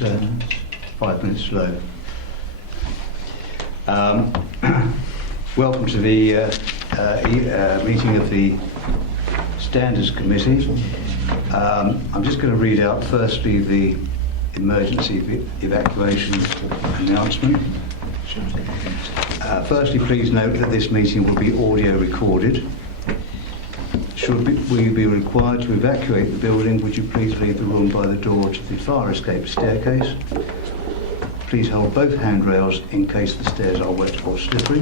is 5 minutes slow. Welcome to the meeting of the Standards Committee. I'm just going to read out firstly the emergency evacuation announcement. Firstly, please note that this meeting will be audio recorded. Should we be required to evacuate the building, would you please leave the room by the door to the fire escape staircase. Please hold both handrails in case the stairs are wet or slippery.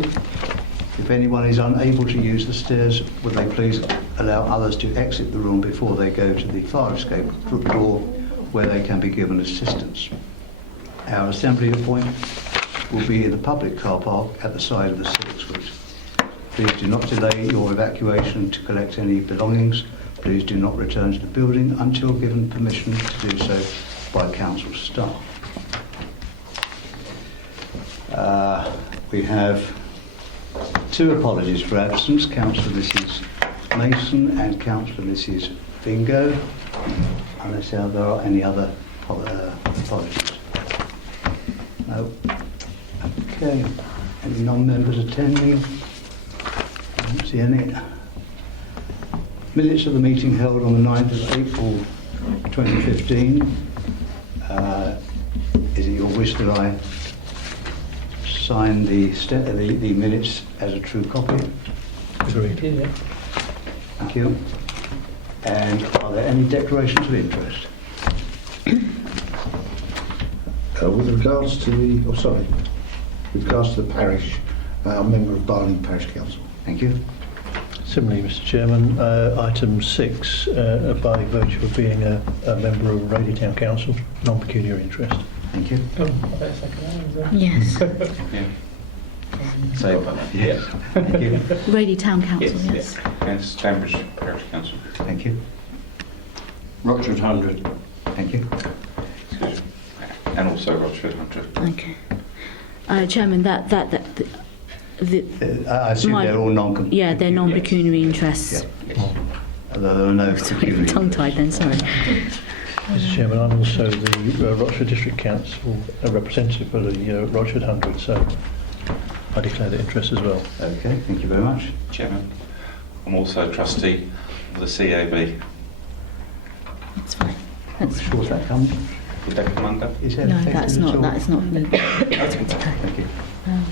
If anyone is unable to use the stairs, would they please allow others to exit the room before they go to the fire escape door where they can be given assistance. Our assembly point will be in the public car park at the side of the civic suite. Please do not delay your evacuation to collect any belongings. Please do not return to the building until given permission to do so by council staff. We have two apologies for absence, Councillor Mrs Mason and Councillor Mrs Bingo, unless there are any other apologies. No. Okay. Any non-members attending? I don't see any. Minutes of the meeting held on the 9th of April 2015. Is it your wish that I sign the minutes as a true copy? Agreed. Yeah. Thank you. And are there any declarations of interest? With regards to the parish, I'm a member of Barling Parish Council. Thank you. Similarly, Mr. Chairman, item 6, by virtue of being a member of Raleigh Town Council, non-pecuniary interest. Thank you. Yes. So, yes. Thank you. Raleigh Town Council, yes. And Stanbridge Parish Council. Thank you. Rochford 100. Thank you. Excuse me. And also Rochford 100. Okay. Chairman, I assume they're all non-pecuniary. Yeah, they're non-pecuniary interests. Yes. Although there are no Sorry, pecuniary tongue-tied then, sorry. Mr. Chairman, I'm also the Rochford District Council representative for the Rochford 100, so I declare that interest as well. Okay, thank you very much. Chairman, I'm also a trustee of the CAB. That's fine. I'm That's sure that comes. Would that come under? Is that no, affected that's at not. all? That's not me. Thank you. Um,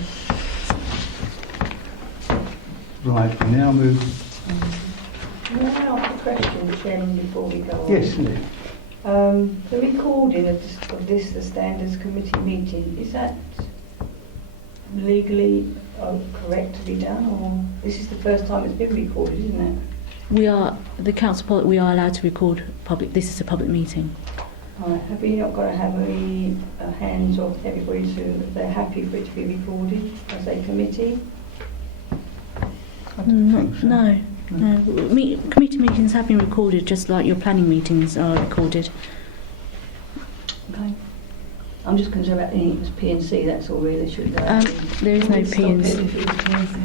Right, we now move. May I ask a question, Chairman, before we go on? Yes, indeed. The recording of the Standards Committee meeting, is that legally correct to be done, or this is the first time it's been recorded, isn't it? we are the council. We are allowed to record public. This is a public meeting. Right. Have we not got to have any hands off everybody so that they're happy for it to be recorded as a committee? No. Committee meetings have been recorded, just like your planning meetings are recorded. Okay. I'm just concerned about the P&C, that's all really. Should There is no P&C.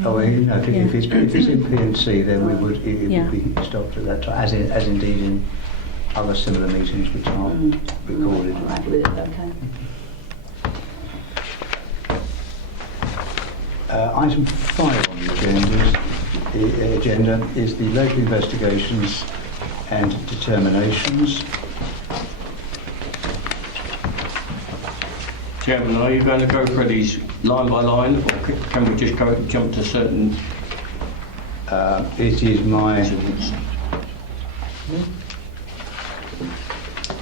Oh, well, you know, if Yeah. it's in P&C, then we would it Yeah. would be stopped at that time, as indeed in other similar meetings which aren't recorded. I'm happy with it, okay. Item 5 on the agenda is the local investigations and determinations. Chairman, are you going to go through these line by line, or can we just jump to certain It is my... incidents?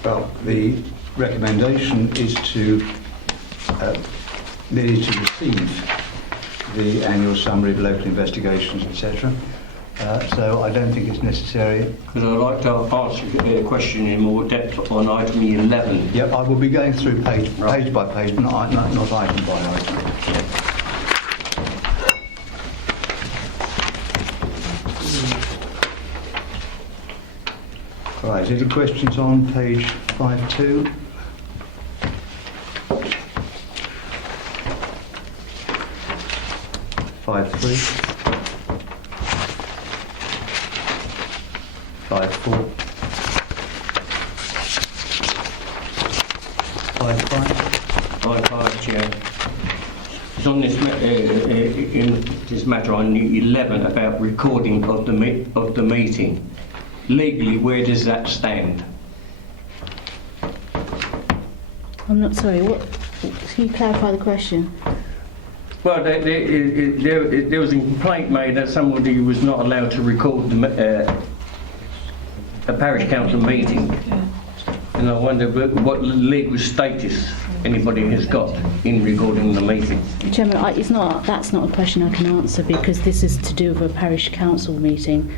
Well, the recommendation is to merely to receive the annual summary of local investigations, etc. So I don't think it's necessary. Because I'd like to ask a question in more depth on item 11. Yep, I will be going through page by page, not item by item. Right, any questions on page 5.2? Five three, 5.4, Aye, Chair. It's on this, in this matter on 11 about recording of the meeting. Legally, where does that stand? I'm not sorry. What? Can you clarify the question? Well, there was a complaint made that somebody was not allowed to record a parish council meeting. And I wonder what legal status anybody has got in recording the meeting. Chairman, that's not a question I can answer because this is to do with a parish council meeting.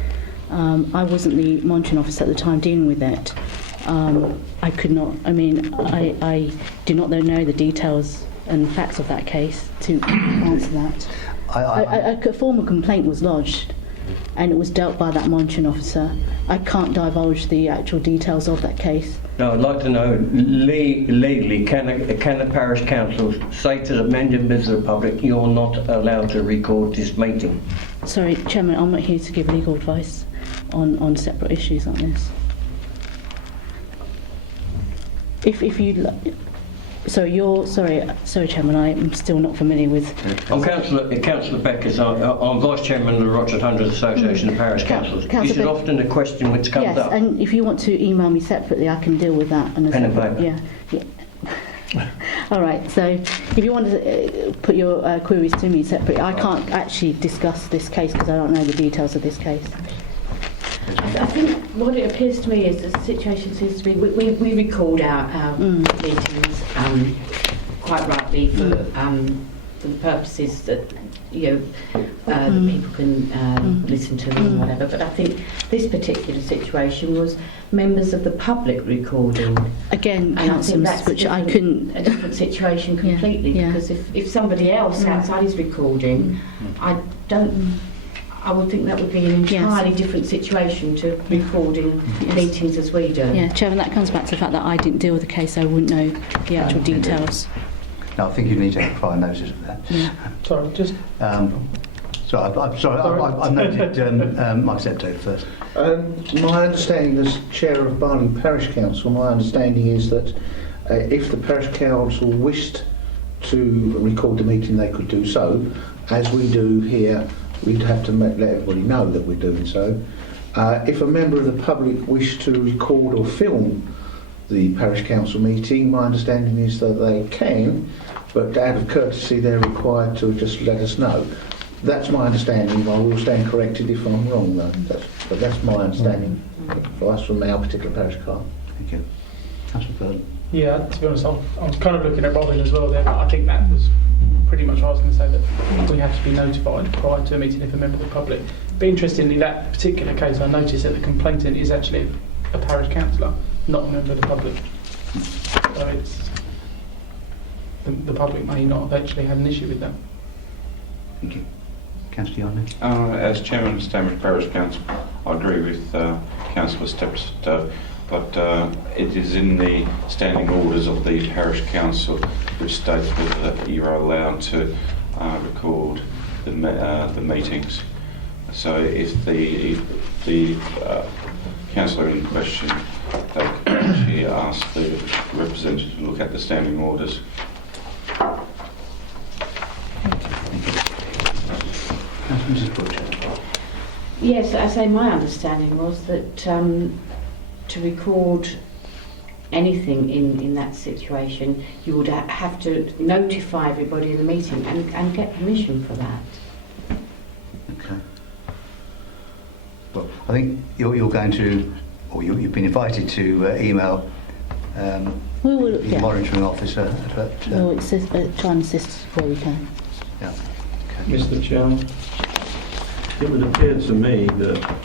I wasn't the monitoring officer at the time dealing with it. I could not, I do not know the details and facts of that case to answer that. A formal complaint was lodged and it was dealt by that monitoring officer. I can't divulge the actual details of that case. Now, I'd like to know, legally, can a parish council say to the members of the public, you're not allowed to record this meeting? Sorry, Chairman, I'm not here to give legal advice on separate issues like this. If you sorry, Chairman, I'm still not familiar with. I'm Councillor Beckers. I'm Vice Chairman of the Rochford Hundreds Association of Parish Councils. This is often a question which comes up. Yes, and if you want to email me separately, I can deal with that. Pen and paper. Yeah. All right. So, if you want to put your queries to me separately, I can't actually discuss this case because I don't know the details of this case. I think what it appears to me is the situation seems to be we record our meetings quite rightly for the purposes that the people can listen to them and whatever. But I think this particular situation was members of the public recording. Again, and councils, which I couldn't. A different situation completely because if somebody else outside is recording, I would think that would be an entirely different situation to recording meetings as we do. Yeah, Chairman, that comes back to the fact that I didn't deal with the case, so I wouldn't know the actual details. No, I think you need to have prior notice of that. Yeah. Sorry, just... I'm sorry, I've noted Mike Septo first. My understanding as Chair of Barling Parish Council, my understanding is that if the Parish Council wished to record the meeting, they could do so. As we do here, we'd have to let everybody know that we're doing so. If a member of the public wished to record or film the Parish Council meeting, my understanding is that they can, but out of courtesy they're required to just let us know. That's my understanding. I will stand corrected if I'm wrong though. But that's my understanding for us from our particular parish card. Thank you. Councillor Furlong. Yeah, to be honest, I was kind of looking at Robin as well there, but I think that was pretty much what I was going to say, that we have to be notified prior to a meeting if a member of the public. But interestingly, that particular case, I noticed that the complainant is actually a parish councillor, not a member of the public. So it's the public may not eventually have an issue with that. Thank you. Councillor Yarnley. As Chairman of Stanbridge Parish Council, I agree with Councillor Stepstow, but it is in the standing orders of the Parish Council which states that you are allowed to record the meetings. So if the councillor in question, they can actually ask the representative to look at the standing orders. Mrs. Butcher. Yes, I say my understanding was that to record anything in that situation, you would have to notify everybody in the meeting and get permission for that. Okay. Well, I think you're going to, or you've been invited to email the monitoring officer. We'll try and assist where we can. Yeah. Okay. Mr. Chairman, it would appear to me that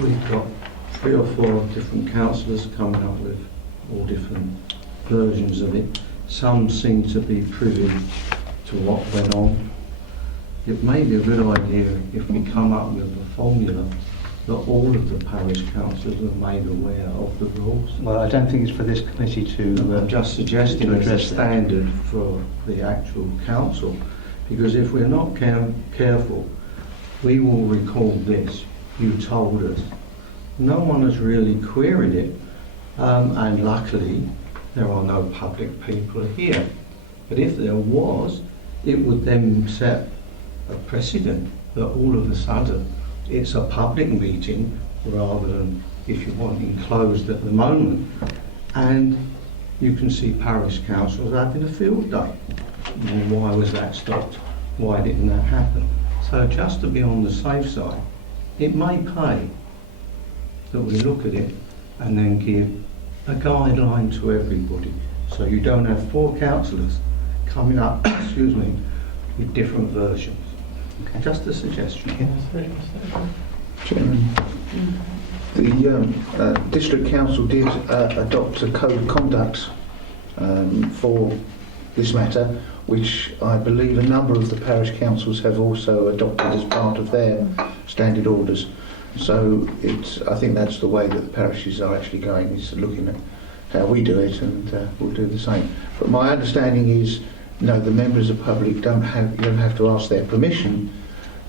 we've got 3 or 4 different councillors coming up with all different versions of it. Some seem to be privy to what went on. It may be a good idea if we come up with a formula that all of the parish councillors are made aware of the rules. Well, I don't think it's for this committee to. I'm just suggesting as a standard for the actual council, because if we're not careful, we will record this. You told us. No one has really queried it, and luckily there are no public people here. But if there was, it would then set a precedent that all of a sudden it's a public meeting rather than, if you want, enclosed at the moment. And you can see parish councils having a field day. Well, why was that stopped? Why didn't that happen? So just to be on the safe side, it may pay that we look at it and then give a guideline to everybody, so you don't have 4 councillors coming up, excuse me, with different versions. Okay. Just a suggestion. Chairman, the District Council did adopt a code of conduct for this matter, which I believe a number of the parish councils have also adopted as part of their standard orders. So I think that's the way that the parishes are actually going, is looking at how we do it, and we'll do the same. But my understanding is, no, the members of the public you don't have to ask their permission.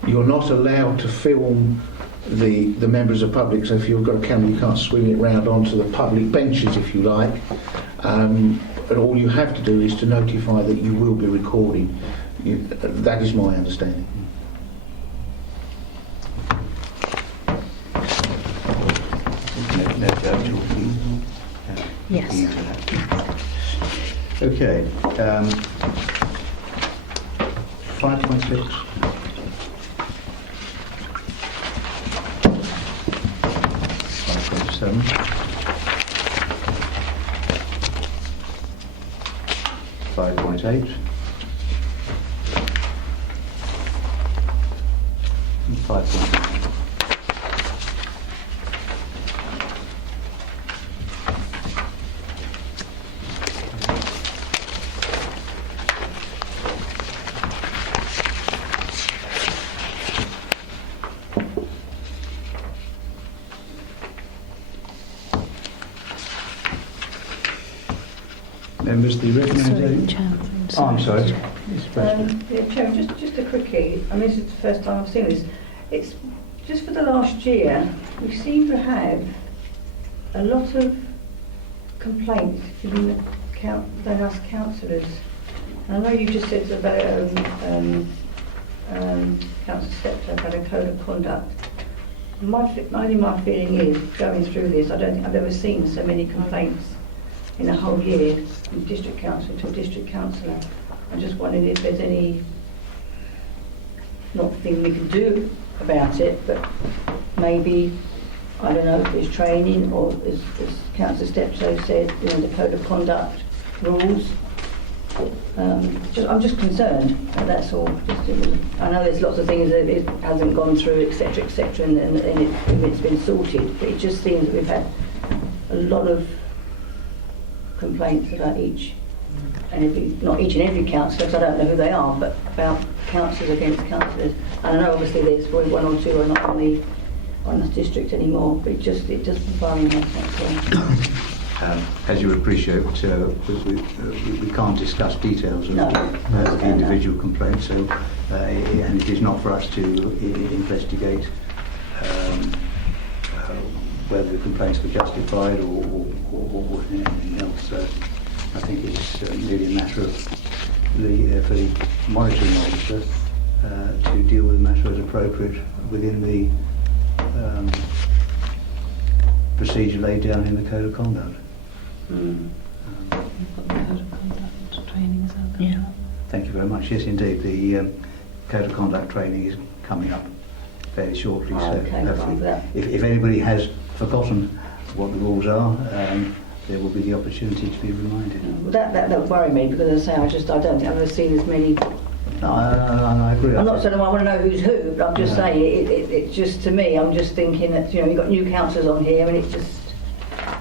You're not allowed to film the members of the public, so if you've got a camera you can't swing it round onto the public benches, if you like. And all you have to do is to notify that you will be recording. That is my understanding. Yes. Okay. 5.6. 5.7. 5.8. 5.9. Members, the recommendation. Oh, I'm sorry. Chairman, just a quickie. I mean, this is the first time I've seen this. It's just for the last year, we seem to have a lot of complaints within the House councillors. And I know you just said about Councillor Steptoe about a code of conduct. My feeling is, going through this, I don't think I've ever seen so many complaints in a whole year from district councillor to district councillor. I'm just wondering if there's any, not thing we can do about it, but maybe, I don't know, if there's training, or as Councillor Steptoe said, the code of conduct rules. I'm just concerned, that's all. I know there's lots of things that it hasn't gone through, etc., and it's been sorted, but it just seems that we've had a lot of complaints about each and not each and every councillor, because I don't know who they are, but about councillors against councillors. And I know obviously there's probably 1 or 2 who are not on the district anymore, but it just bothering us. As you appreciate, we can't discuss details of the individual complaints, so and it is not for us to investigate whether the complaints were justified or anything else. So I think it's really a matter of for the monitoring officer to deal with the matter as appropriate within the procedure laid down in the Code of Conduct. Yeah. Thank you very much. Yes, indeed, the Code of Conduct training is coming up fairly shortly. So if anybody has forgotten what the rules are, there will be the opportunity to be reminded. That don't worry me, because I don't think I've ever seen as many. No, I agree. I'm not saying I want to know who's who, but I'm just saying it just, to me, I'm just thinking that you've got new councillors on here, and it's just,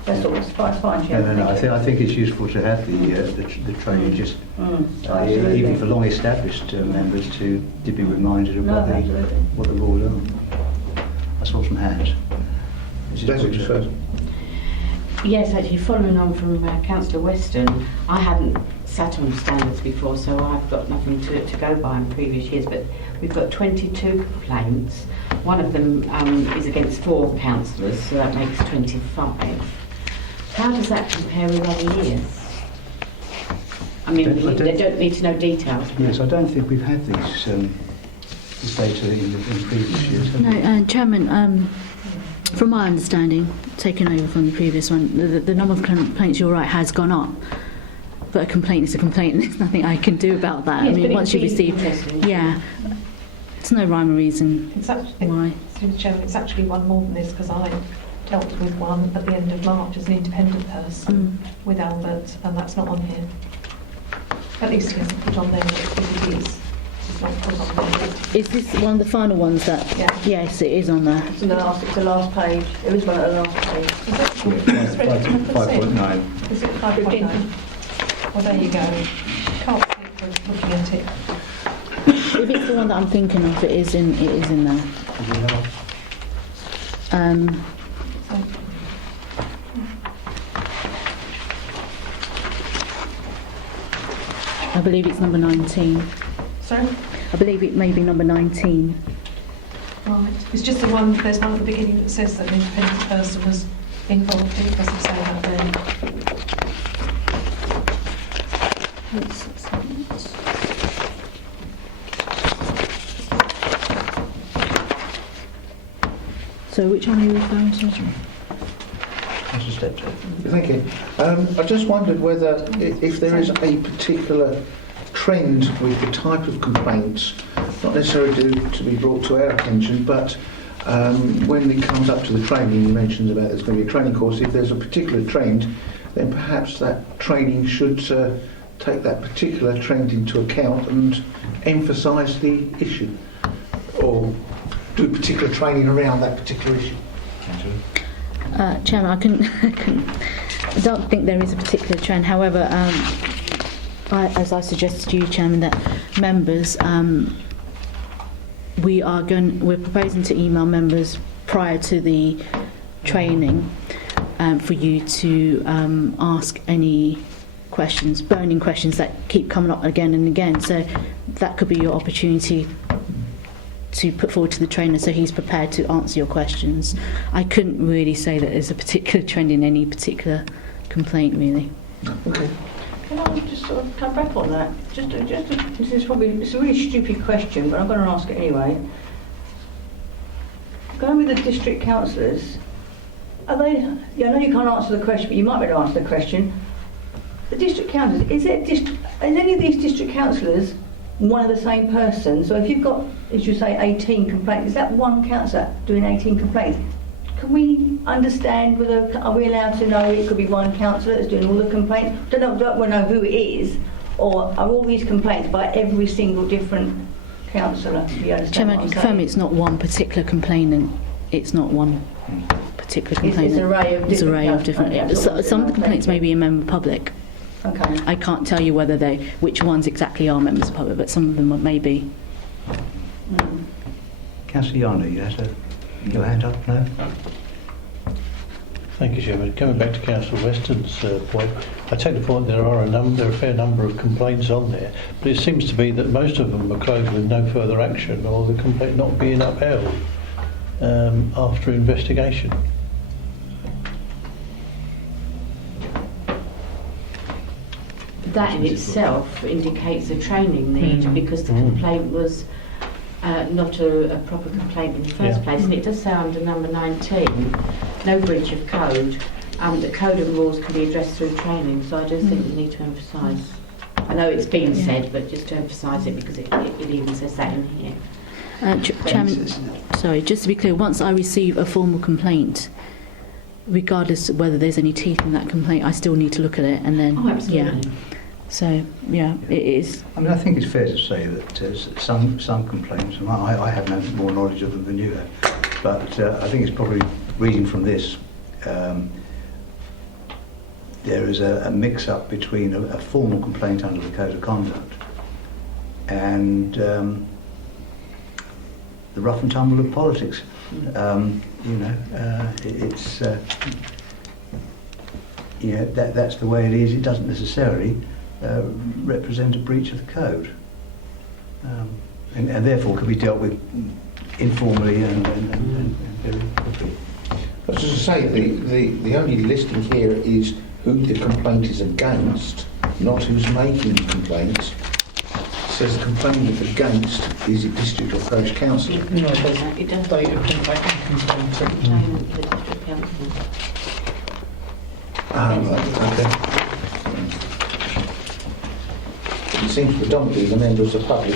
that's all. It's fine, Chairman. No. I think it's useful to have the training, just even for long-established members to be reminded of what the rules are. I saw some hands. Desmond first. Yes, actually, following on from Councillor Weston, I hadn't sat on standards before, so I've got nothing to go by in previous years, but we've got 22 complaints. One of them is against 4 councillors, so that makes 25. How does that compare with other years? I mean, I don't- they don't need to know details. Yes, I don't think we've had this data in previous years. have we? No, Chairman, from my understanding, taking over from the previous one, the number of complaints, you're right, has gone up. But a complaint is a complaint, and there's nothing I can do about that. Yes, I mean, but once you it'd be receive... interesting. Yeah. It's no rhyme or reason It's actually, why. through the Chairman, it's actually one more than this because I dealt with one at the end of March as an independent person with Albert, and that's not on here. At least he hasn't put on there that it is. It's not put on there. Is this one of the final ones that... Yeah. Yes, it is on there. It's the last page. There is one at the last page. Is it? It's ready to put 5.9. Is it 5.9? Well, there you go. Can't see it from looking at it. If it's the one that I'm thinking of, it is in there. So, I believe it's number 19. sorry? I believe it may be number 19. Right. It's just the one, there's one at the beginning that says that an independent person was involved. It doesn't say that there. So which one are you referring to? That's a step two. Thank you. I just wondered whether, if there is a particular trend with the type of complaints, not necessarily to be brought to our attention, but when it comes up to the training, you mentioned about there's going to be a training course. If there's a particular trend, then perhaps that training should take that particular trend into account and emphasise the issue, or do particular training around that particular issue. Chairman, I don't think there is a particular trend. However, as I suggested to you, Chairman, that members, we're proposing to email members prior to the training for you to ask any questions, burning questions that keep coming up again and again. So that could be your opportunity to put forward to the trainer so he's prepared to answer your questions. I couldn't really say that there's a particular trend in any particular complaint, really. Okay. Can I just sort of come back on that? This is probably, it's a really stupid question, but I'm going to ask it anyway. Going with the district councillors, are they, I know you can't answer the question, but you might be able to answer the question. The district councillors, is any of these district councillors one of the same person? So if you've got, as you say, 18 complaints, is that one councillor doing 18 complaints? Can we understand whether, are we allowed to know it could be one councillor that's doing all the complaints? Don't want to know who it is, or are all these complaints by every single different councillor? Do you understand Chairman, I what can I'm confirm saying? it's not one particular complainant. It's not one particular complainant. It's an array of It's an different array of councillors. different. Okay, that's what Some of I'm the complaints saying. may be a member public. Okay. I can't tell you which ones exactly are members of public, but some of them may be. Councillor Yarner, you had your hand up? No? Thank you, Chairman. Coming back to Councillor Weston's point, I take the point there are a fair number of complaints on there, but it seems to be that most of them are closed with no further action or the complaint not being upheld after investigation. That in itself indicates a training need because the complaint was not a proper complaint in the first place. And it does say under number 19, no breach of code, the code and rules can be addressed through training. So I do think we need to emphasise. I know it's been said, but just to emphasise it because it even says that in here. Chairman, sorry, just to be clear, once I receive a formal complaint, regardless of whether there's any teeth in that complaint, I still need to look at it and then, Oh, absolutely. yeah. So, yeah, it is. I mean, I think it's fair to say that some complaints, and I have no more knowledge of them than you have, but I think it's probably, reading from this, there is a mix-up between a formal complaint under the Code of Conduct and the rough and tumble of politics. That's the way it is. It doesn't necessarily represent a breach of the code, and therefore can be dealt with informally and very quickly. I was just to say, the only listing here is who the complaint is against, not who's making the complaints. Says complainant against, is it district or parish council? No, it does. It does. Date of complaint and complaint. Complainant to the district council. Okay. It seems predominantly the members of the public.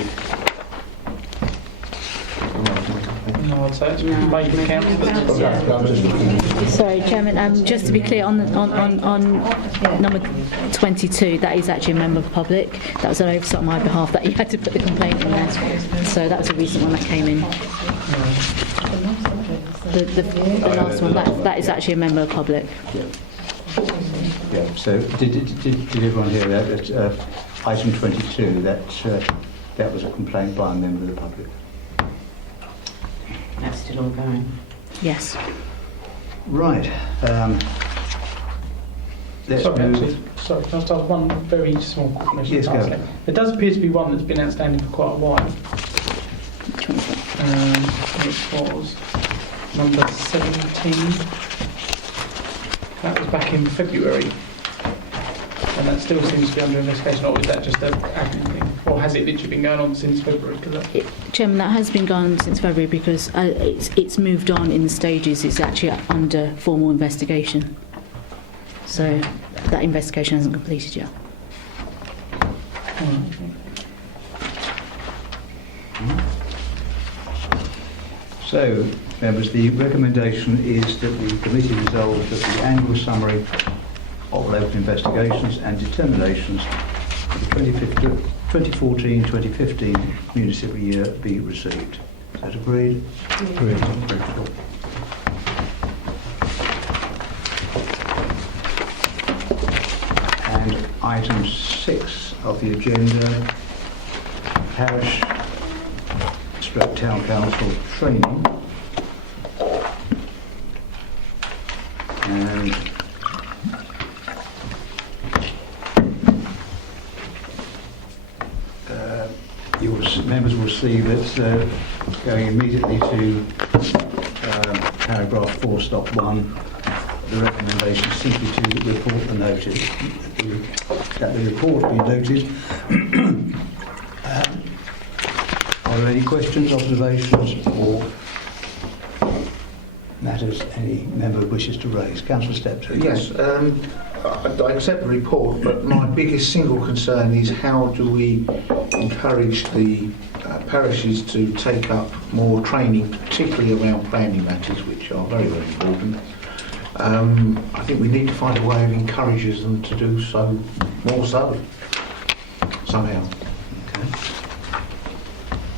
No, I'd say it's No. made the council. Sorry, Chairman, just to be clear, on number 22, that is actually a member of the public. That was an oversight on my behalf that you had to put the complaint in there. So that was a recent one that came in. The last one, that is actually a member of the public. Yeah, so did everyone hear that? That item 22, that was a complaint by a member of the public. That's still ongoing. Yes. Right. Let's Sorry, move. actually, sorry, can I start with one very small question? Yes, go. There does appear to be one that's been outstanding for quite a while. It was number 17. That was back in February. And that still seems to be under investigation, or is that just an admin thing? Or has it literally been going on since February? Chairman, that has been going on since February because it's moved on in the stages. It's actually under formal investigation. So that investigation hasn't completed yet. So, members, the recommendation is that the committee resolves that the annual summary of local investigations and determinations for the 2014-2015 municipal year be received. Is that agreed? Agreed. And item 6 of the agenda, parish / town council training. And members will see that going immediately to paragraph 4.1, the recommendation is simply to report the notice, that the report be noted. Are there any questions, observations or matters any member wishes to raise? Councillor Steptoe. Yes, I accept the report, but my biggest single concern is how do we encourage the parishes to take up more training, particularly around planning matters, which are very, very important. I think we need to find a way of encouraging them to do so, more so, somehow. Okay.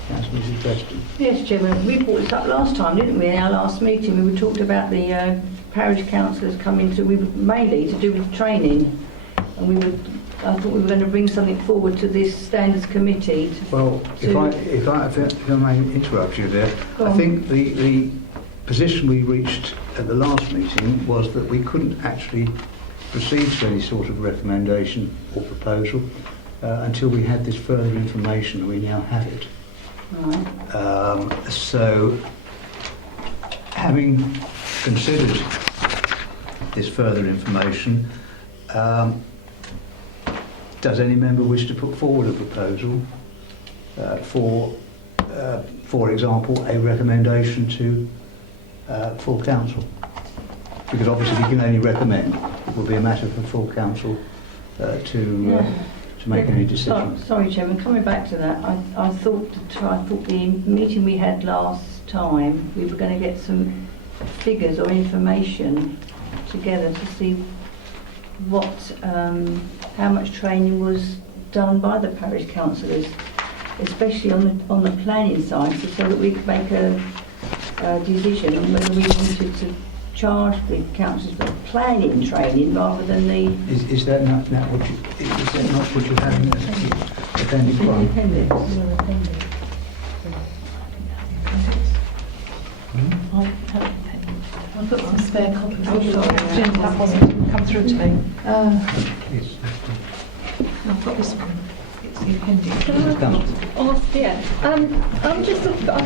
Councillor Preston. Yes, Chairman, we brought this up last time, didn't we, in our last meeting? We talked about the parish councillors coming to, mainly to do with training, and I thought we were going to bring something forward to this standards committee. Well, if I may interrupt you there, I think the position we reached at the last meeting was that we couldn't actually proceed to any sort of recommendation or proposal until we had this further information, and we now have it. Right. So, having considered this further information, does any member wish to put forward a proposal for example, a recommendation to full council? Because obviously we can only recommend. It will be a matter for full council to make any decision. Sorry, Chairman, coming back to that, I thought the meeting we had last time, we were going to get some figures or information together to see what, how much training was done by the parish councillors, especially on the planning side, so that we could make a decision on whether we wanted to charge the councillors for planning training rather than the... Is that not what you have in the appendix 1? I've got some spare copies. Oh, sorry. That wasn't come through to me. Yes. I've got this one. It's the appendix. I'm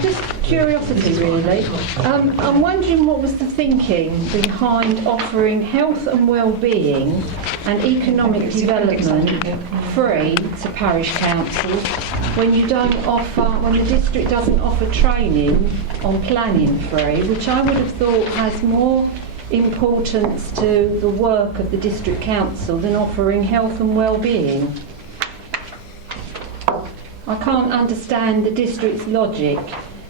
just curiosity really. I'm wondering what was the thinking behind offering health and well-being and economic development free to parish councils when you don't offer, when the district doesn't offer training on planning free, which I would have thought has more importance to the work of the district council than offering health and well-being. I can't understand the district's logic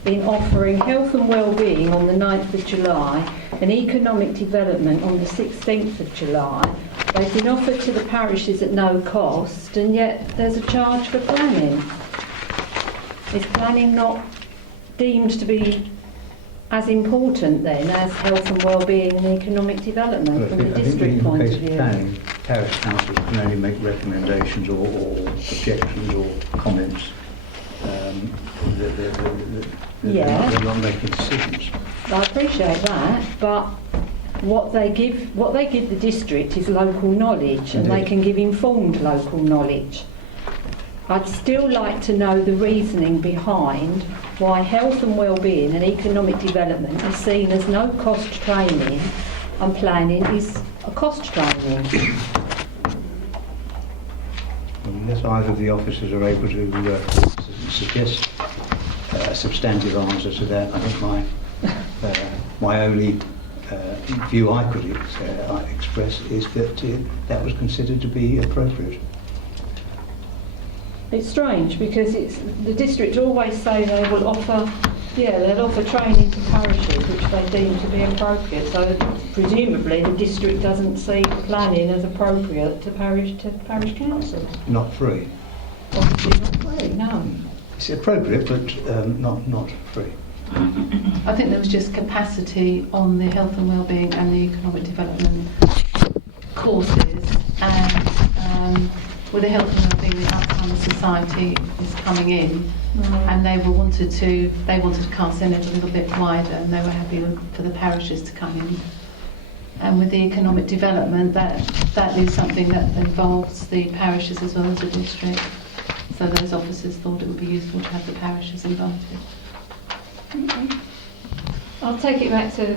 in offering health and well-being on the 9th of July and economic development on the 16th of July. They've been offered to the parishes at no cost, and yet there's a charge for planning. Is planning not deemed to be as important then as health and well-being and economic development from the district point of view? Planning, parish councils can only make recommendations or objections or comments. They're not making decisions. I appreciate that, but what they give the district is local knowledge, and they can give informed local knowledge. I'd still like to know the reasoning behind why health and well-being and economic development is seen as no cost training and planning is a cost training. Unless either of the officers are able to suggest a substantive answer to that, I think my only view I could express is that that was considered to be appropriate. It's strange because the district always say they will offer, they'll offer training to parishes which they deem to be appropriate. So presumably the district doesn't see planning as appropriate to parish councils. Not free. Obviously not free, no. It's appropriate, but not free. I think there was just capacity on the health and wellbeing and the economic development courses, and with the health and wellbeing, the Alzheimer's Society is coming in, and they wanted to cast their net a little bit wider, and they were happy for the parishes to come in. And with the economic development, that is something that involves the parishes as well as the district. So those officers thought it would be useful to have the parishes invited. Okay. I'll take it back to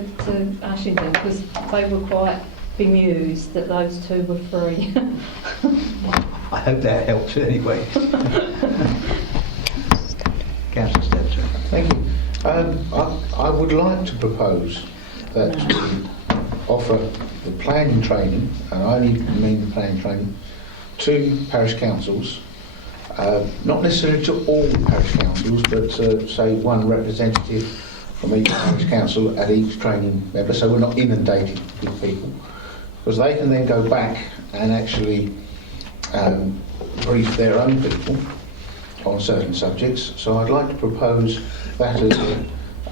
Ashington because they were quite bemused that those two were free. I hope that helps anyway. Councillor Steptoe. Thank you. I would like to propose that we offer the planning training, and I only mean the planning training, to parish councils, not necessarily to all parish councils, but say one representative from each parish council at each training member, so we're not inundated with people, because they can then go back and actually brief their own people on certain subjects. So I'd like to propose that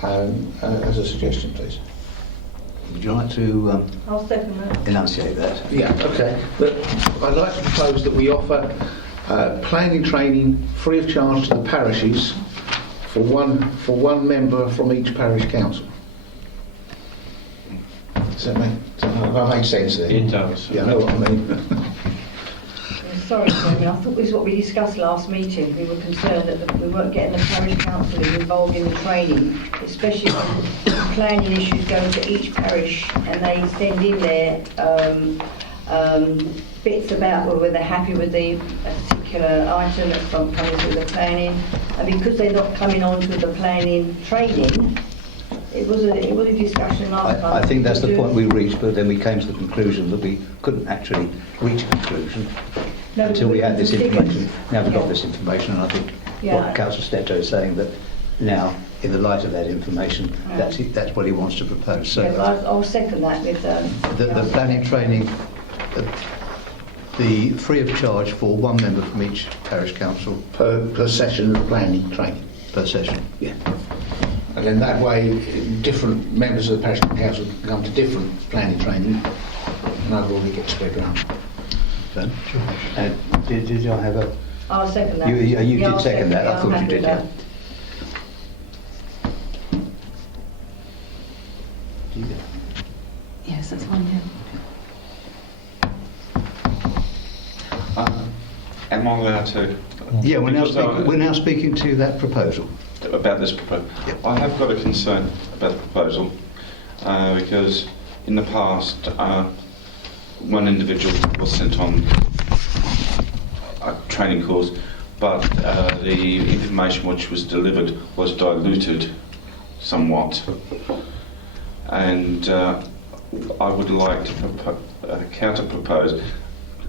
as a suggestion, please. Would you like to I'll second that. enunciate that? Yeah, okay. But I'd like to propose that we offer planning training free of charge to the parishes for one member from each parish council. Does that make sense there? It does. Yeah, I know what I mean. Sorry, Chairman, I thought this is what we discussed last meeting. We were concerned that we weren't getting the parish councillors involved in the training, especially when planning issues go to each parish and they send in their bits about whether they're happy with the particular item that's coming through the planning. And because they're not coming on to the planning training, it was a discussion last time. I think that's the point we reached, but then we came to the conclusion that we couldn't actually reach a conclusion until we had this information. Now we've got this information, and I think what Councillor Steptoe is saying, that now, in the light of that information, that's what he wants to propose. So I'll second that with the planning training, the free of charge for one member from each parish council per session of planning training. per session. Yeah. And then that way, different members of the parish council can come to different planning training, and overall they get spread around. So, did I have a... I'll second that. You did second that, I thought you did, yeah. Yes, that's one, yeah. Am I allowed to? Yeah, Because we're now speaking to that proposal. about this proposal. Yep. I have got a concern about the proposal because in the past one individual was sent on a training course, but the information which was delivered was diluted somewhat, and I would like to counter propose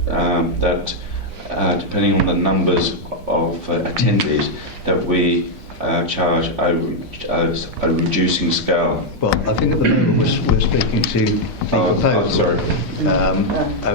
that depending on the numbers of attendees, that we charge a reducing scale. Well, I think at the moment we're speaking to the proposal. Sorry.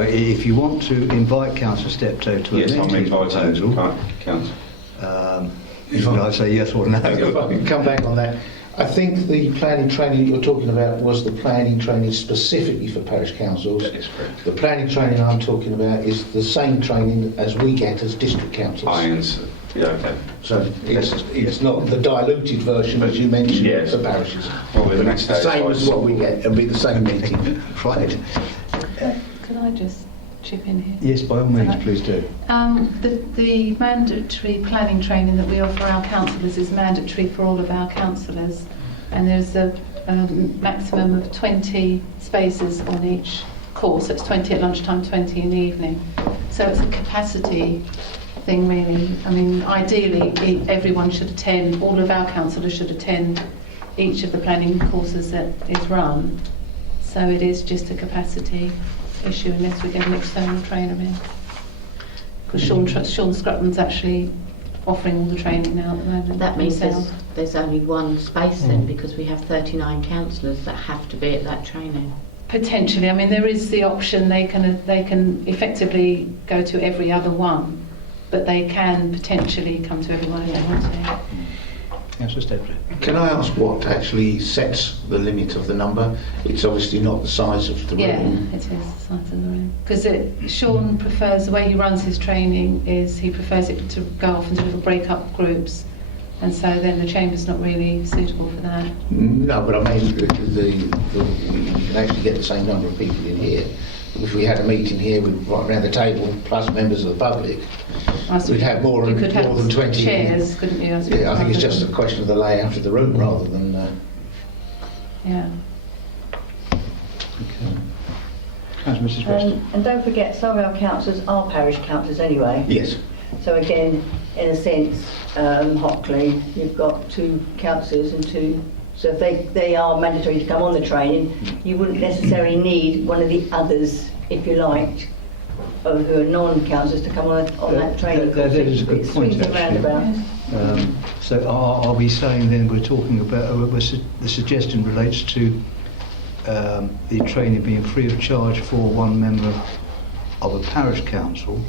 If you want to invite Councillor Steptoe to Yes, amend I'm his inviting proposal, Council. should I say yes or no? If I can come back on that. I think the planning training you're talking about was the planning training specifically for parish councils. That is correct. The planning training I'm talking about is the same training as we get as district councils. I answer. Yeah, okay. So it's not the diluted version as you mentioned Yes. for parishes. Well, in But that it's the case, same I as what we get. It'll be the same meeting. Right. Can I just chip in here? Yes, by all means, please do. The mandatory planning training that we offer our councillors is mandatory for all of our councillors, and there's a maximum of 20 spaces on each course. So it's 20 at lunchtime, 20 in the evening. So it's a capacity thing, really. I mean, ideally, everyone should attend, all of our councillors should attend each of the planning courses that is run. So it is just a capacity issue unless we get an external trainer in. Because Sean Scrutton's actually offering all the training now at the moment. That means himself. there's only one space then, because we have 39 councillors that have to be at that training. Potentially, I mean, there is the option they can effectively go to every other one, but they can potentially come to every one if they want to. Councillor Steptoe. Can I ask what actually sets the limit of the number? It's obviously not the size of the Yeah, room. it is the size of the room. Because Sean prefers, the way he runs his training is he prefers it to go off into little break-up groups, and so then the chamber's not really suitable for that. No, but I mean, you can actually get the same number of people in here. If we had a meeting here with right around the table plus members of the public, we'd have more You could have than 20 chairs, couldn't you? Yeah, I think it's just a question of the layout of the room rather than. Yeah. Okay. Councillor Mrs. Weston. And don't forget, some of our councillors are parish councillors anyway. Yes. So again, in a sense, Hockley, you've got 2 councillors and 2. So if they are mandatory to come on the training, you wouldn't necessarily need one of the others, if you liked, who are non-councillors to come on that training. That is a good It's point, swings and actually. roundabouts. So are we saying then we're talking about, the suggestion relates to the training being free of charge for one member of a parish council,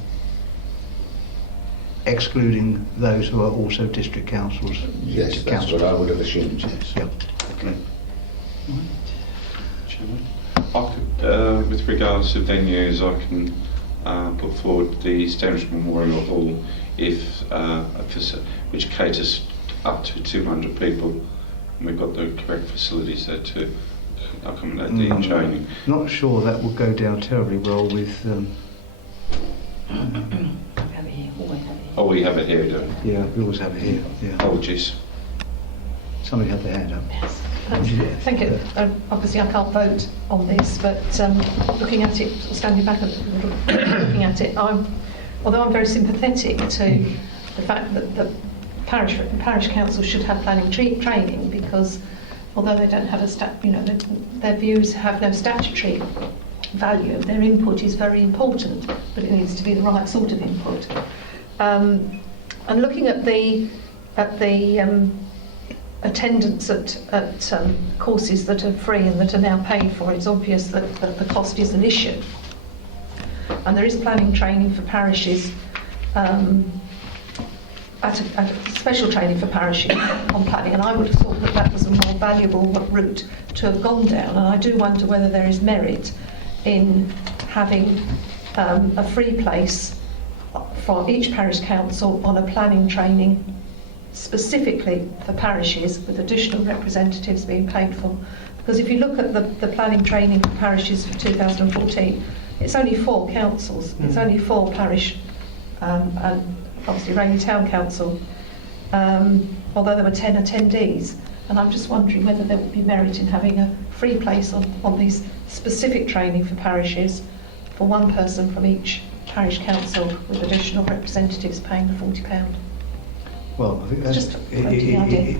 excluding those who are also district councils? Yes, that's what I would have assumed. Yes. Yep. Okay. Chairman, I could, with regards to venues, I can put forward the Standish Memorial Hall, which caters up to 200 people, and we've got the correct facilities there to accommodate the training. Not sure that would go down terribly well with. Oh, we have it here, don't we? Yeah, we always have it here. Yeah. Apologies. Somebody had their hand up. Yes. Thank you. Obviously, I can't vote on this, but looking at it, standing back a little, looking at it, although I'm very sympathetic to the fact that the parish council should have planning training, because although they don't have their views have no statutory value, their input is very important, but it needs to be the right sort of input. And looking at the attendance at courses that are free and that are now paid for, it's obvious that the cost is an issue. And there is planning training for parishes, special training for parishes on planning, and I would have thought that was a more valuable route to have gone down. And I do wonder whether there is merit in having a free place for each parish council on a planning training specifically for parishes, with additional representatives being paid for. Because if you look at the planning training for parishes for 2014, it's only 4 councils, it's only 4 parish and obviously Rainey Town Council, although there were 10 attendees. And I'm just wondering whether there would be merit in having a free place on this specific training for parishes for one person from each parish council, with additional representatives paying the £40. Well, I think that's Just floating the idea.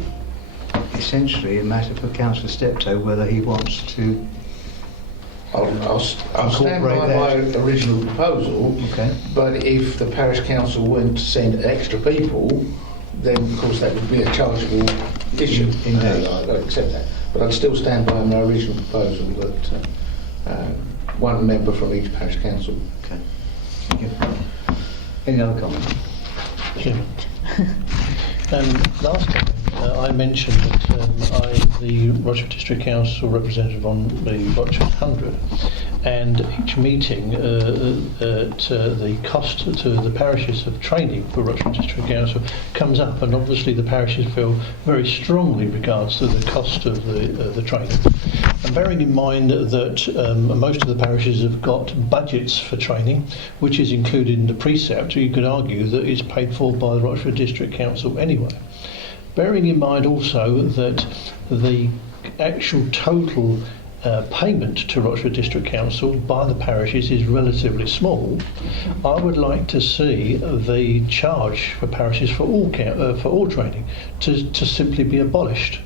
essentially a matter for Councillor Steptoe whether he wants to. I'll stand Incorporate by that. my original proposal, Okay. but if the parish council went to send extra people, then of course that would be a chargeable issue. Indeed. I accept that. But I'd still stand by my original proposal that one member from each parish council. Okay. Thank you. Any other comments? Chairman. Last time I mentioned that I'm the Rochford District Council representative on the Rochford 100, and each meeting the cost to the parishes of training for Rochford District Council comes up, and obviously the parishes feel very strongly regards to the cost of the training. And bearing in mind that most of the parishes have got budgets for training, which is included in the precept, you could argue that it's paid for by the Rochford District Council anyway. Bearing in mind also that the actual total payment to Rochford District Council by the parishes is relatively small, I would like to see the charge for parishes for all training to simply be abolished.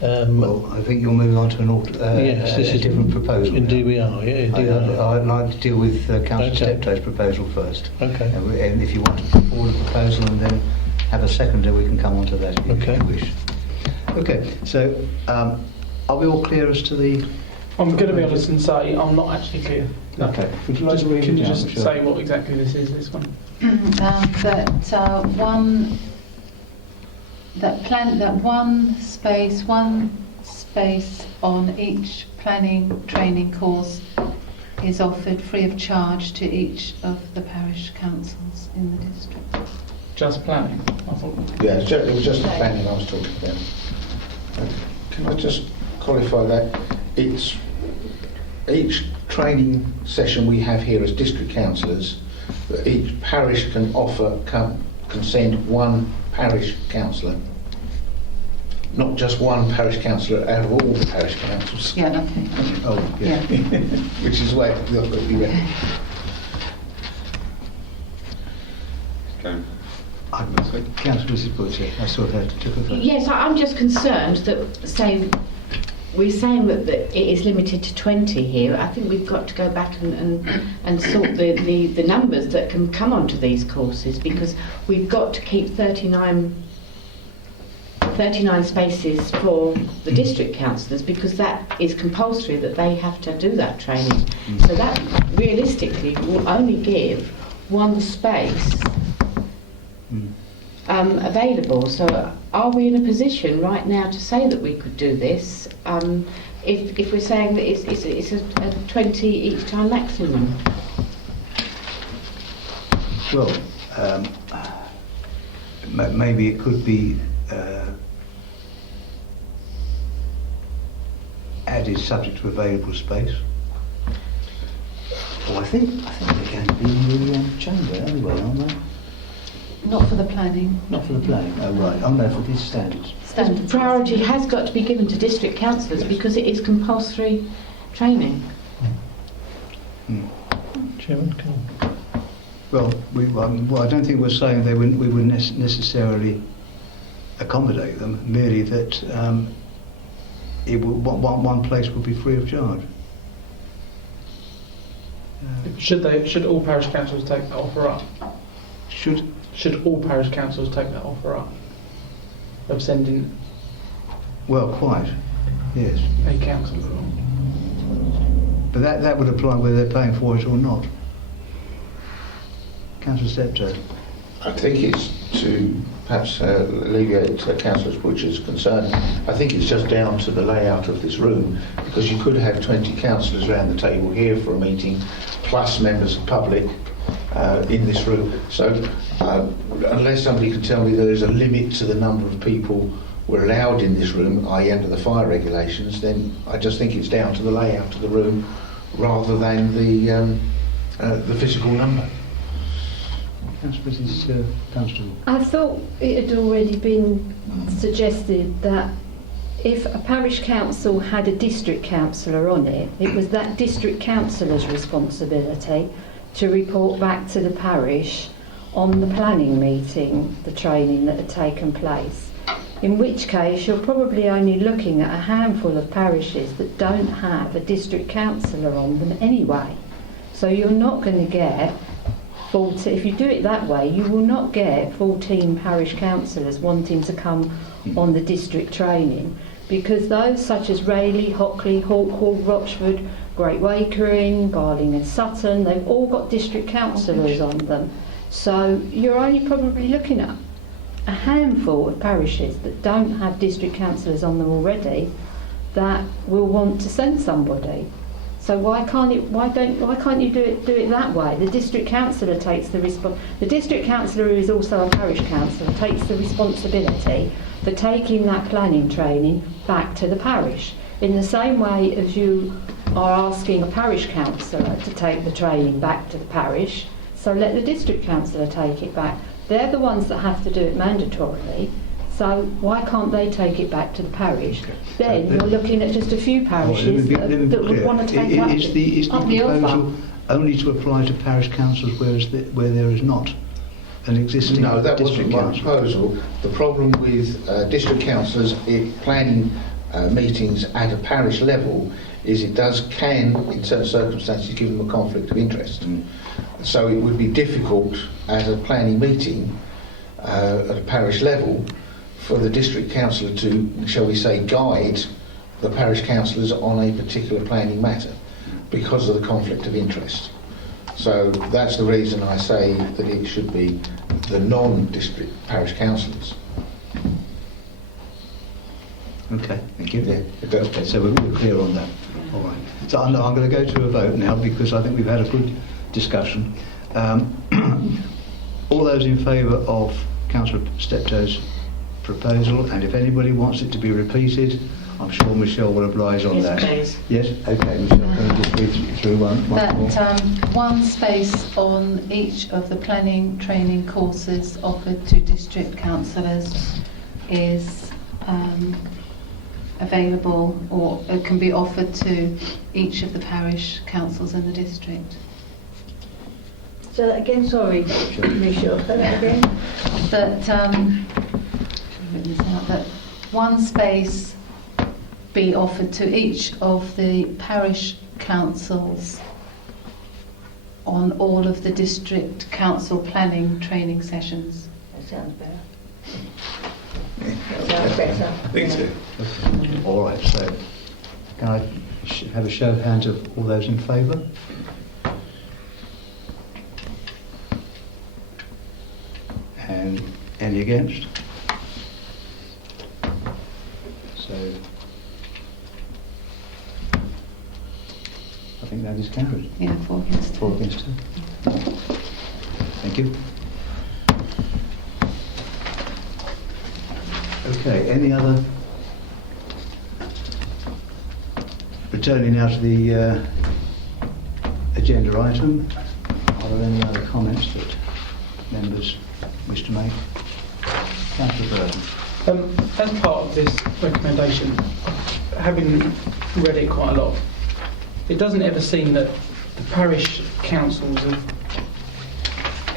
Well, I think you're moving on to Yes, this a is different proposal. Indeed we are, yeah, indeed we are. I'd like to deal with Councillor Okay. Steptoe's proposal first. Okay. And if you want to put forward a proposal and then have a seconder, we can come on to that if Okay. you wish. Okay, so are we all clear as to the... I'm going to be honest and say I'm not actually clear. Okay. Would you like Just, to read can it you down, just Michelle? say what exactly this is, this one? One space on each planning training course is offered free of charge to each of the parish councils in the district. Just planning, I thought. Yeah, it was just the planning I was talking about. Can I just qualify that? It's each training session we have here as district councillors, that each parish can send one parish councillor, not just one parish councillor out of all the parish councils. Yeah, okay. Oh, yeah. Which is the way it's got to be read. Okay. Councillor Mrs. Butcher, I saw that took a vote. Yes, I'm just concerned that, we're saying that it is limited to 20 here. I think we've got to go back and sort the numbers that can come onto these courses, because we've got to keep 39 spaces for the district councillors, because that is compulsory that they have to do that training. So that realistically will only give one space available. So are we in a position right now to say that we could do this if we're saying that it's a 20 each time maximum? Well, maybe it could be added subject to available space. Well, I think they're going to be in the chamber anyway, aren't they? Not for the planning. Not for the planning. Oh, right. Oh, no, for these standards. Standards. Priority has got to be given to district councillors because it is compulsory training. Chairman, Well, I don't think we're saying we wouldn't necessarily accommodate them, merely that one place would be free of charge. Should all parish councils take that offer up? Should all parish councils take that offer up of sending Well, quite, yes. a councillor? But that would apply whether they're paying for it or not. Councillor Steptoe. I think it's to perhaps alleviate Councillor Butcher's concern. I think it's just down to the layout of this room, because you could have 20 councillors around the table here for a meeting, plus members of the public in this room. So unless somebody can tell me there is a limit to the number of people we're allowed in this room, i.e. under the fire regulations, then I just think it's down to the layout of the room rather than the physical number. Mrs. Dunstable. I thought it had already been suggested that if a parish council had a district councillor on it, it was that district councillor's responsibility to report back to the parish on the planning meeting, the training that had taken place. In which case you're probably only looking at a handful of parishes that don't have a district councillor on them anyway. So you're not going to get 40, if you do it that way, you will not get 14 parish councillors wanting to come on the district training, because those such as Rayleigh, Hockley, Hawkwall, Rochford, Great Wakering, Barling and Sutton, they've all got district councillors on them. So you're only probably looking at a handful of parishes that don't have district councillors on them already that will want to send somebody. So why can't you do it that way? The district councillor takes the the district councillor, who is also a parish councillor, takes the responsibility for taking that planning training back to the parish, in the same way as you are asking a parish councillor to take the training back to the parish. So let the district councillor take it back. They're the ones that have to do it mandatorily. So why can't they take it back to the parish? Then you're looking at just a few parishes that would want to take up Is the proposal only to apply to parish councils where there is not an existing No, that district wasn't my council? proposal. The problem with district councillors planning meetings at a parish level is it can, in certain circumstances, give them a conflict of interest. So it would be difficult at a planning meeting at a parish level for the district councillor to, shall we say, guide the parish councillors on a particular planning matter because of the conflict of interest. So that's the reason I say that it should be the non-district parish councillors. Okay, thank you. Yeah, it does. Okay, so we're clear on that. All right. So I'm going to go to a vote now because I think we've had a good discussion. All those in favour of Councillor Steptoe's proposal, and if anybody wants it to be repeated, I'm sure Michelle will oblige on that. Yes, please. Yes? Okay, Michelle, can you just read through one more? That one space on each of the planning training courses offered to district councillors is available, or it can be offered to each of the parish councils in the district. So that again, sorry, Michelle, say that again. That one space be offered to each of the parish councils on all of the district council planning training sessions. That sounds better. That sounds better. I think so. Okay. All right, so can I have a show of hands of all those in favour? And any against? So I think that is carried. Yeah, 4 against 2. 4 against 2. Thank you. Okay, any other? Returning now to the agenda item, are there any other comments that members wish to make? Councillor Burton. As part of this recommendation, having read it quite a lot, it doesn't ever seem that the parish councils have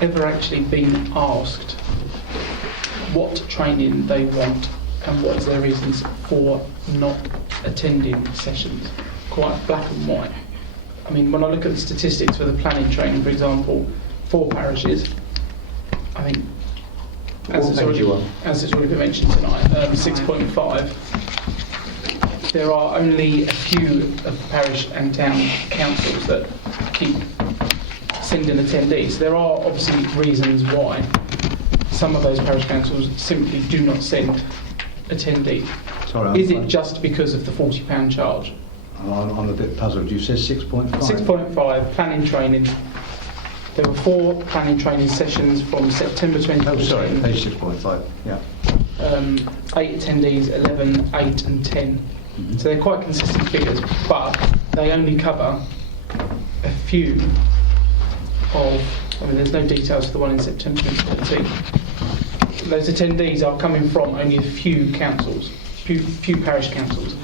ever actually been asked what training they want and what is their reasons for not attending sessions. Quite black and white. I mean, when I look at the statistics for the planning training, for example, 4 parishes, I think, as it's already been mentioned tonight, 6.5, there are only a few of the parish and town councils that keep sending attendees. There are obviously reasons why some of those parish councils simply do not send attendees. Sorry, Is it just because of the £40 charge? I'm a bit puzzled. You said 6.5? 6.5, planning training. There were 4 planning training sessions from September 2014. Oh, sorry, page 6.5, yeah. 8 attendees, 11, 8 and 10. So they're quite consistent figures, but they only cover a few of I mean, there's no details for the one in September 2013. Those attendees are coming from only a few councils, few parish councils.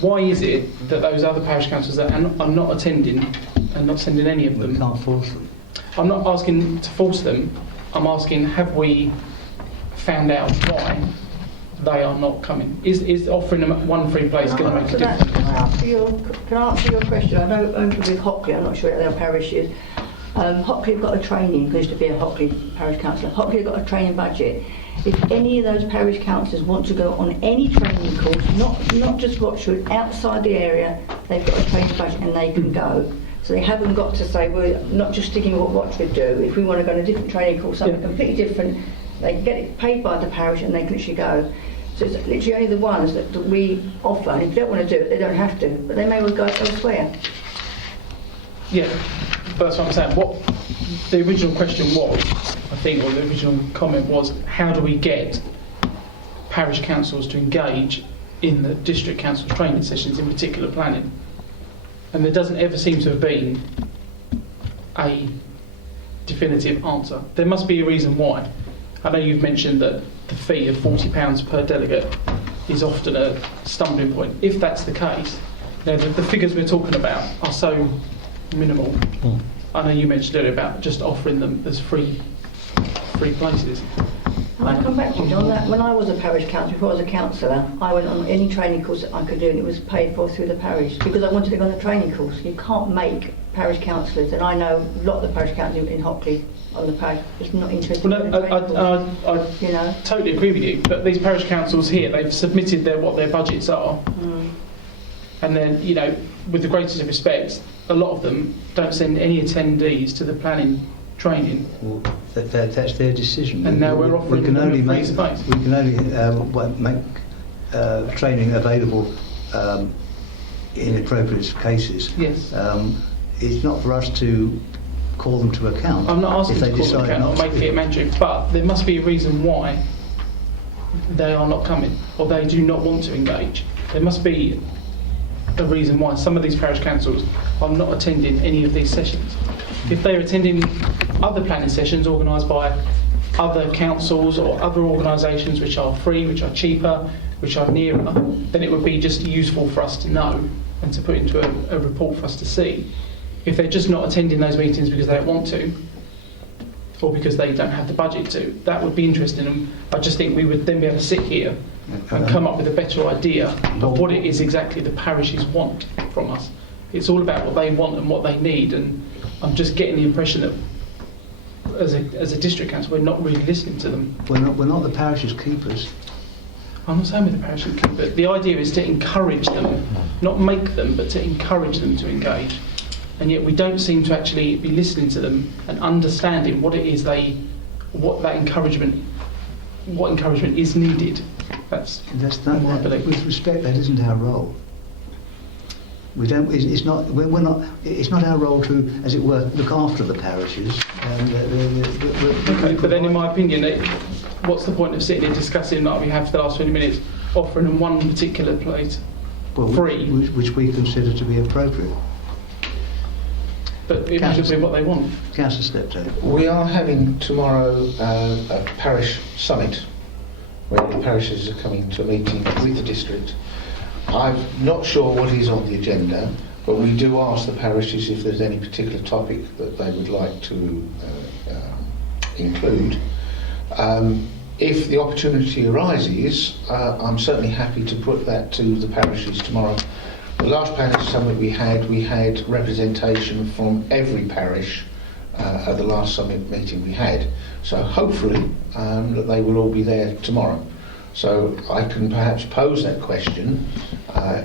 Why is it that those other parish councils that are not attending and not sending any of them? We can't force them. I'm not asking to force them. I'm asking, have we found out why they are not coming? Is offering them one free place going to make a difference? Can I answer your question? I know with Hockley, I'm not sure what their parish is. Hockley have got a training, there used to be a Hockley parish councillor. Hockley have got a training budget. If any of those parish councillors want to go on any training course, not just Rochwood, outside the area, they've got a training budget and they can go. So they haven't got to say, we're not just sticking with what Rochwood do. If we want to go on a different training course, something completely different, they can get it paid by the parish and they can literally go. So it's literally only the ones that we offer, and if they don't want to do it, they don't have to, but they may well go elsewhere. Yeah, but that's what I'm saying. What the original question was, I think, or the original comment was, how do we get parish councils to engage in the district council's training sessions, in particular planning? And there doesn't ever seem to have been a definitive answer. There must be a reason why. I know you've mentioned that the fee of £40 per delegate is often a stumbling point. If that's the case, you know, the figures we're talking about are so minimal. I know you mentioned earlier about just offering them as free places. And I come back to you on that. When I was a parish councillor, before I was a councillor, I went on any training course that I could do, and it was paid for through the parish because I wanted to go on the training course. You can't make parish councillors, and I know a lot of the parish councillors in Hockley on the parish is not interested Well, in the training course. I totally agree with you, but these parish councils here, they've submitted what their budgets are, and then, you know, with the greatest of respect, a lot of them don't send any attendees to the planning training. Well, that's their decision. And now we're offering them a free space. We can only make training available in appropriate cases. Yes. It's not for us to call them to account. I'm not asking if they to call them decide account or not make it mandatory, but there must be a reason why they are not coming or they do not want to engage. There must be a reason why some of these parish councils are not attending any of these sessions. If they're attending other planning sessions organised by other councils or other organisations which are free, which are cheaper, which are nearer, then it would be just useful for us to know and to put into a report for us to see. If they're just not attending those meetings because they don't want to, or because they don't have the budget to, that would be interesting, and I just think we would then be able to sit here and come up with a better idea of what it is exactly the parishes want from us. It's all about what they want and what they need, and I'm just getting the impression that as a district council we're not really listening to them. We're not the parish's keepers. I'm not saying we're the parish's keepers, but the idea is to encourage them, not make them, but to encourage them to engage. And yet we don't seem to actually be listening to them and understanding what it is what encouragement is needed. That's my belief. With respect, that isn't our role. We don't. It's not. We're not. It's not our role to, as it were, look after the parishes. Okay, but then, in my opinion, what's the point of sitting here discussing, like we have for the last 20 minutes, offering them one particular plate free, which we consider to be appropriate? But it should be what they want. Councillor Steptoe. We are having tomorrow a parish summit where the parishes are coming to a meeting with the district. I'm not sure what is on the agenda, but we do ask the parishes if there's any particular topic that they would like to include. If the opportunity arises, I'm certainly happy to put that to the parishes tomorrow. The last parish summit we had representation from every parish at the last summit meeting we had. So hopefully that they will all be there tomorrow. So I can perhaps pose that question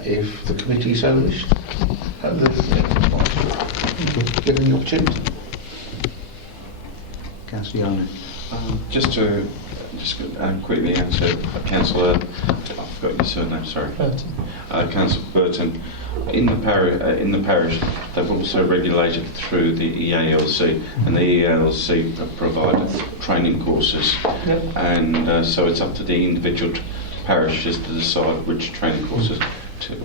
if the committee so wished. Given the opportunity. Councillor Yarnett. Just to quickly answer Councillor, I forgot your surname, sorry. Burton. Councillor Burton. In the parish, they've also regulated through the EALC, and the EALC provide training courses, and so it's up to the individual parishes to decide which training courses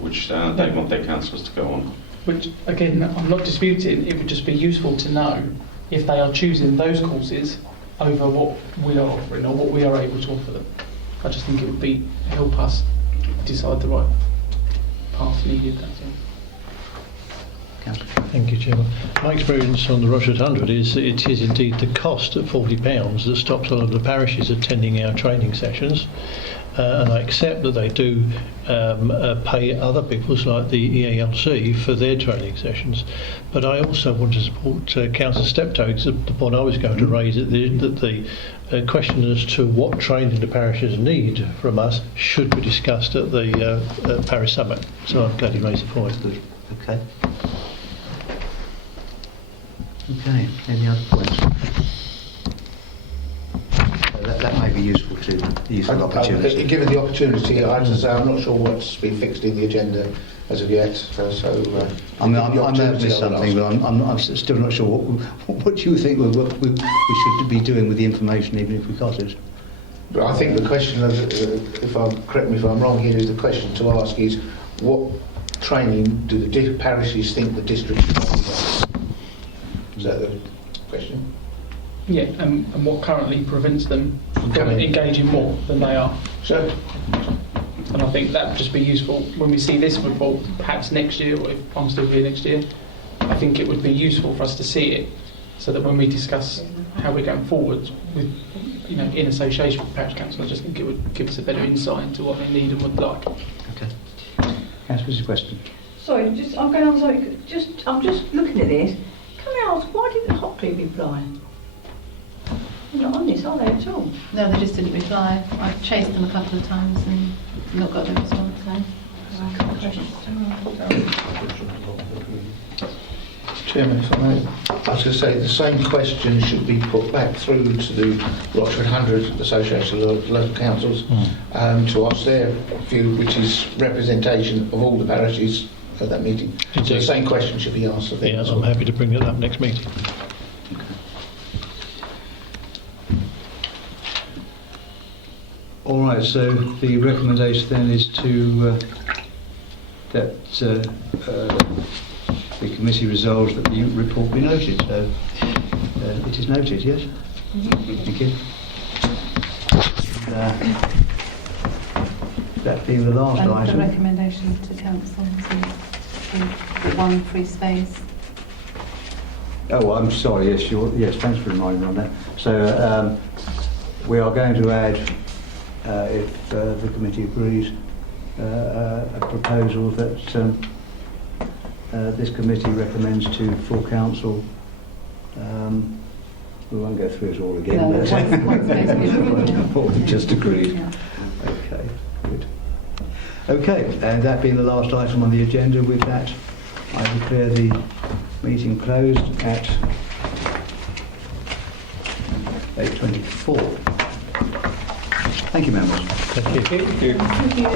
which they want their councillors to go on. Which, again, I'm not disputing, it would just be useful to know if they are choosing those courses over what we are offering or what we are able to offer them. I just think it would help us decide the right path needed. That's all. Thank you, Chairman. My experience on the Rochford 100 is that it is indeed the cost at £40 that stops a lot of the parishes attending our training sessions. And I accept that they do pay other people's like the EALC for their training sessions. But I also want to support Councillor Steptoe, the point I was going to raise, that the question as to what training the parishes need from us should be discussed at the Parish Summit. So I'm glad you raised the point. Okay. Okay, any other points? That may be useful to the useful opportunity. Given the opportunity, I have to say I'm not sure what's been fixed in the agenda as of yet. I may have missed something, but I'm still not sure what you think we should be doing with the information, even if we got it. But I think the question, correct me if I'm wrong here, is the question to ask is what training do the parishes think the district should offer? Is that the question? Yeah, and what currently prevents them from engaging more than they are. Sure. And I think that would just be useful when we see this report, perhaps next year, or if I'm still here next year. I think it would be useful for us to see it, so that when we discuss how we're going forward with, in association with Parish Council, I just think it would give us a better insight into what they need and would like. Okay. Councillor's question. Sorry, I'm just looking at this. Can I ask, why didn't Hockley reply? They're not on this, are they at all? No, they just didn't reply. I've chased them a couple of times and not got a response. Chairman, if I may, I was going to say the same question should be put back through to the Rochford 100 Association of Local Councils to ask their view, which is representation of all the parishes at that meeting. So the same question should be asked of them. Yeah, I'm happy to bring it up next meeting. All right, so the recommendation then is to that the committee resolves that the report be noted. So it is noted, yes? Thank you. That being the last And item. the recommendation to council to the one free space. Oh, I'm sorry, yes, thanks for reminding me on that. So we are going to add, if the committee agrees, a proposal that this committee recommends to full council. We won't go through it all again. No, but one space. what we've just agreed. Yeah. Okay, good. Okay, and that being the last item on the agenda, with that, I declare the meeting closed at 8:24. Thank you, members. Thank you. Thank you.